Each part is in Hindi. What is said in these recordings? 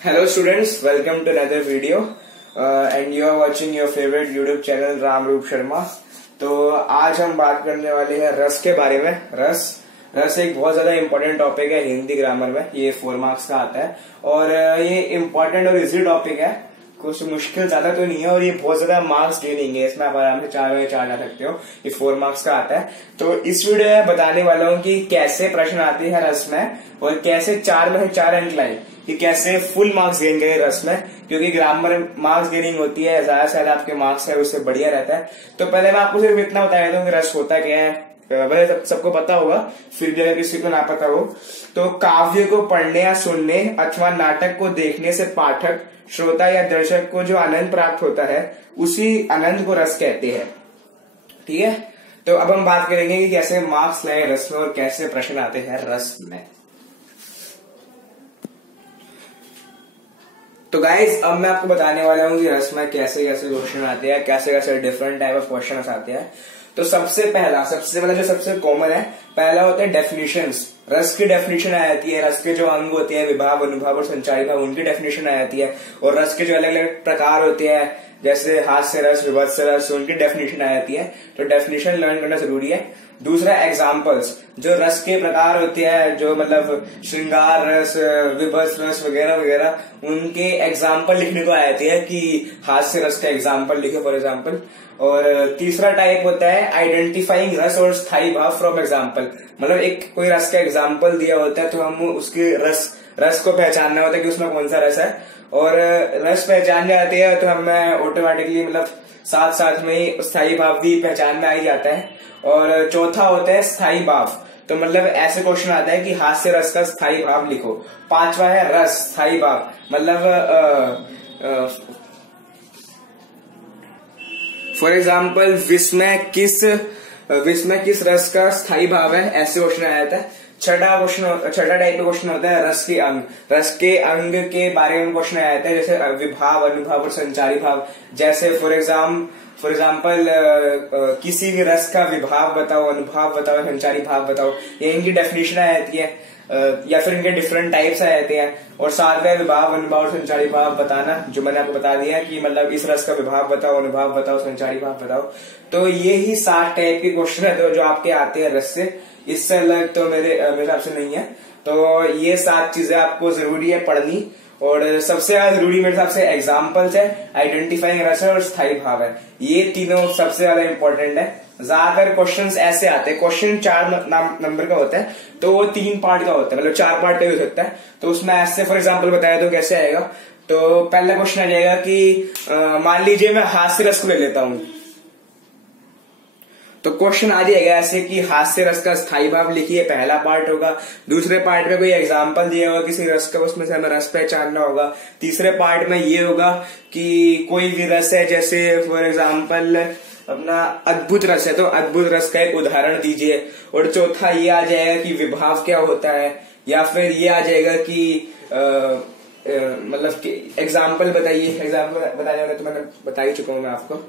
Hello students, welcome to another video and you are watching your favorite YouTube channel Ramroop Sharma. तो आज हम बात करने वाले हैं रस के बारे में। रस एक बहुत ज्यादा इम्पोर्टेंट टॉपिक है हिंदी ग्रामर में। ये 4 मार्क्स का आता है और ये इम्पोर्टेंट और इजी टॉपिक है, कुछ मुश्किल ज्यादा तो नहीं है और ये बहुत ज्यादा मार्क्स गेनिंग है। इसमें आप आराम से 4 में 4 ला सकते हो। ये 4 मार्क्स का आता है। तो इस वीडियो में बताने वाला हूँ कि कैसे प्रश्न आते हैं रस में और कैसे 4 में से 4 अंक लाए, कि कैसे फुल मार्क्स गेन करें रस में, क्योंकि ग्रामर मार्क्स गेनिंग होती है, ज्यादा से ज्यादा आपके मार्क्स है उससे बढ़िया रहता है। तो पहले मैं आपको सिर्फ इतना बता देता हूँ कि रस होता क्या है। वैसे सबको पता होगा, फिर भी अगर किसी को ना पता हो तो काव्य को पढ़ने या सुनने अथवा नाटक को देखने से पाठक, श्रोता या दर्शक को जो आनंद प्राप्त होता है उसी आनंद को रस कहते हैं। ठीक है, तो अब हम बात करेंगे कि कैसे मार्क्स लाए रस में और कैसे प्रश्न आते हैं रस में। तो गाइज अब मैं आपको बताने वाला हूँ कि रस में कैसे कैसे क्वेश्चन आते हैं, कैसे कैसे डिफरेंट टाइप ऑफ क्वेश्चन आते हैं। तो सबसे पहला जो सबसे कॉमन है, पहला होता है डेफिनेशंस। रस की डेफिनेशन आ जाती है, रस के जो अंग होते हैं विभाव, अनुभाव और संचारी भाव, उनकी डेफिनेशन आ जाती है। और रस के जो अलग अलग प्रकार होते हैं जैसे हास्य रस, विभत्स रस, उनकी डेफिनेशन आ जाती है। तो डेफिनेशन लर्न करना जरूरी है। दूसरा एग्जाम्पल्स, जो रस के प्रकार होते हैं, जो मतलब श्रृंगार रस, विभत्स रस वगैरह वगैरह, उनके एग्जाम्पल लिखने को आ जाती है कि हास्य रस का एग्जाम्पल लिखे फॉर एग्जाम्पल। और तीसरा टाइप होता है आइडेंटिफाइंग रस और स्थायी भाव फ्रॉम एग्जाम्पल। मतलब एक कोई रस का एग्जाम्पल दिया होता है तो हम उसके रस को पहचानना होता है कि उसमें कौन सा रस है। और रस पहचान जाते हैं तो हमें ऑटोमेटिकली मतलब साथ साथ में ही स्थायी भाव भी पहचान में आ ही जाता है। और चौथा होता है स्थायी भाव। तो मतलब ऐसे क्वेश्चन आता है कि हास्य रस का स्थायी भाव लिखो। पांचवा है रस स्थायी भाव, मतलब फॉर एग्जाम्पल विस्मय किस रस का स्थायी भाव है, ऐसे क्वेश्चन आ जाता है। छठा टाइप का क्वेश्चन होता है रस के अंग के बारे में क्वेश्चन आ जाता है, जैसे विभाव, अनुभाव और संचारी भाव। जैसे फॉर एग्जाम्पल किसी भी रस का विभाव बताओ, अनुभाव बताओ, संचारी भाव बताओ, ये इनकी डेफिनेशन आ जाती है। या फिर इनके डिफरेंट टाइप्स आ जाते हैं। और साथ में विभाव, अनुभाव और संचारी भाव बताना, जो मैंने आपको बता दिया कि मतलब इस रस का विभाव बताओ, अनुभाव बताओ, संचारी भाव बताओ। तो ये ही 7 टाइप के क्वेश्चन है जो आपके आते हैं रस से। इससे अलग तो मेरे हिसाब से नहीं है। तो ये 7 चीजें आपको जरूरी है पढ़नी। और सबसे ज्यादा जरूरी मेरे हिसाब से एग्जाम्पल्स है, आइडेंटिफाइंग रस और स्थायी भाव है। ये तीनों सबसे ज्यादा इंपॉर्टेंट है। ज्यादातर क्वेश्चंस ऐसे आते हैं, क्वेश्चन 4 नंबर का होता है तो वो 3 पार्ट का होता है, मतलब 4 पार्ट का हो सकता है। तो उसमें ऐसे फॉर एग्जाम्पल बताया तो कैसे आएगा। तो पहला क्वेश्चन आ जाएगा कि मान लीजिए मैं हास्य रस को ले लेता हूं, तो क्वेश्चन आ जाएगा ऐसे कि हास्य रस का स्थायी भाव लिखिए, पहला पार्ट होगा। दूसरे पार्ट में कोई एग्जाम्पल दिया होगा किसी रस का, उसमें से हमें रस पहचानना होगा। तीसरे पार्ट में ये होगा कि कोई भी रस है, जैसे फॉर एग्जाम्पल अपना अद्भुत रस है तो अद्भुत रस का एक उदाहरण दीजिए। और चौथा ये आ जाएगा कि विभाव क्या होता है, या फिर ये आ जाएगा कि मतलब एग्जाम्पल बताइए। एग्जाम्पल बताने वाला तो मैंने बता ही चुका हूं मैं आपको।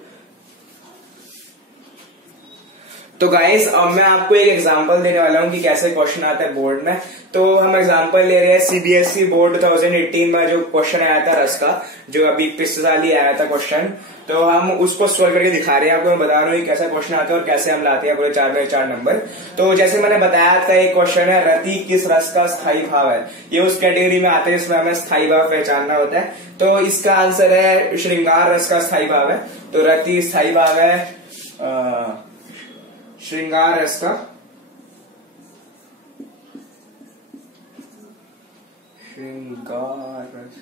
तो गाइस अब मैं आपको एक एग्जांपल देने वाला हूँ कि कैसे क्वेश्चन आता है बोर्ड में। तो हम एग्जांपल ले रहे हैं सीबीएसई बोर्ड 2018 में जो क्वेश्चन आया था रस का, जो अभी पिछले साल ही आया था क्वेश्चन। तो हम उसको सॉल्व करके दिखा रहे हैं आपको। मैं बता रहा हूँ कैसा क्वेश्चन आता है और कैसे हम लाते हैं पूरे 4 में 4 नंबर। तो जैसे मैंने बताया था एक क्वेश्चन है रति किस रस का स्थायी भाव है। ये उस कैटेगरी में आते हैं जिसमें हमें स्थायी भाव पहचानना होता है। तो इसका आंसर है श्रृंगार रस का स्थायी भाव है। तो रति स्थायी भाव है श्रृंगार रस का। श्रृंगार रस,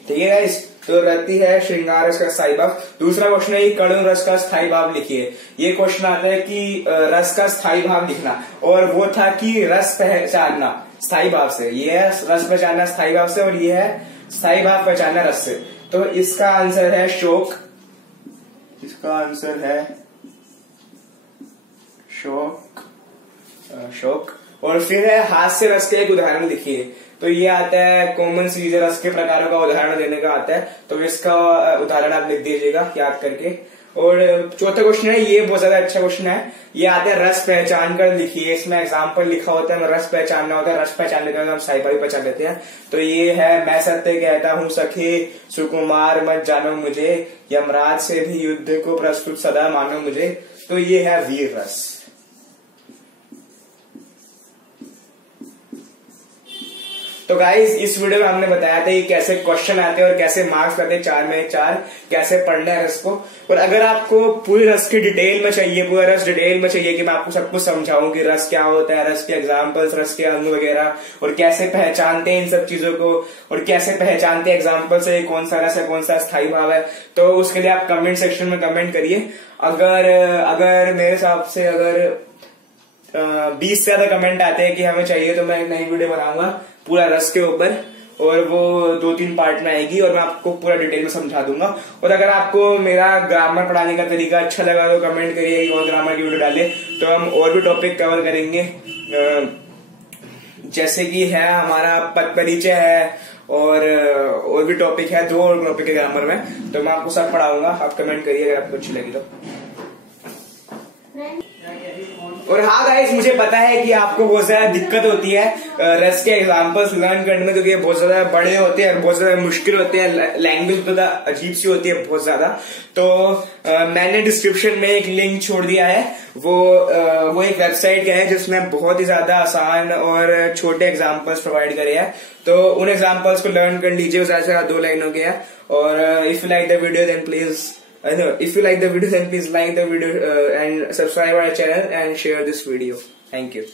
ठीक है गाइस। तो रति है श्रृंगार रस का स्थायी भाव। दूसरा क्वेश्चन है करुण रस का स्थायी भाव लिखिए। ये क्वेश्चन आता है कि रस का स्थायी भाव लिखना, और वो था कि रस पहचानना स्थायी भाव से। ये है रस पहचानना स्थायी भाव से, और ये है स्थायी भाव पहचानना रस से। तो इसका आंसर है शोक। इसका आंसर है शोक। और फिर है हास्य रस के एक उदाहरण लिखिए। तो ये आता है कॉमन सीरीज रस के प्रकारों का उदाहरण देने का आता है। तो इसका उदाहरण आप लिख दीजिएगा याद करके। और चौथा क्वेश्चन है, ये बहुत ज्यादा अच्छा क्वेश्चन है, ये आता है रस पहचान कर लिखिए। इसमें एग्जाम्पल लिखा होता है, रस पहचानना होता है, रस पहचानने का हम साई भाई पहचान लेते हैं। तो ये है, मैं सत्य कहता हूँ सखे, सुकुमार मत जानो मुझे, यमराज से भी युद्ध को प्रस्तुत सदा मानो मुझे। तो ये है वीर रस। तो गाइज इस वीडियो में हमने बताया था कि कैसे क्वेश्चन आते हैं और कैसे मार्क्स आते हैं 4 में 4, कैसे पढ़ना है रस को। और अगर आपको पूरी रस की डिटेल में चाहिए, पूरा रस डिटेल में चाहिए कि मैं आपको सब कुछ समझाऊं कि रस क्या होता है, रस के एग्जाम्पल्स, रस के अंग वगैरह, और कैसे पहचानते हैं इन सब चीजों को, और कैसे पहचानते हैं एग्जाम्पल से कौन सा रस है, कौन सा स्थायी भाव है, तो उसके लिए आप कमेंट सेक्शन में कमेंट करिए। अगर मेरे हिसाब से अगर 20 से ज्यादा कमेंट आते हैं कि हमें चाहिए, तो मैं एक नई वीडियो बनाऊंगा पूरा रस के ऊपर, और वो 2-3 पार्ट में आएगी और मैं आपको पूरा डिटेल में समझा दूंगा। और अगर आपको मेरा ग्रामर पढ़ाने का तरीका अच्छा लगा तो कमेंट करिए और ग्रामर की वीडियो डालें, तो हम और भी टॉपिक कवर करेंगे। जैसे कि है हमारा पद परिचय है, और भी टॉपिक है, 2 और टॉपिक है ग्रामर में, तो मैं आपको सब पढ़ाऊंगा। आप कमेंट करिए अगर आपको अच्छी लगी तो। और हाँ गाइस, मुझे पता है कि आपको बहुत ज्यादा दिक्कत होती है रस के एग्जांपल्स लर्न करने में, क्योंकि ये बहुत ज्यादा बड़े होते हैं, बहुत ज्यादा मुश्किल होते हैं, लैंग्वेज बहुत ज्यादा अजीब सी होती है, बहुत ज्यादा। तो मैंने डिस्क्रिप्शन में एक लिंक छोड़ दिया है, वो एक वेबसाइट का है जिसमें बहुत ही ज्यादा आसान और छोटे एग्जाम्पल्स प्रोवाइड करे हैं। तो उन एग्जाम्पल्स को लर्न कर लीजिए, ज्यादा से ज्यादा 2 लाइनों के है। और if you like the video then please if you like the video then please like the video and subscribe our channel and share this video. Thank you.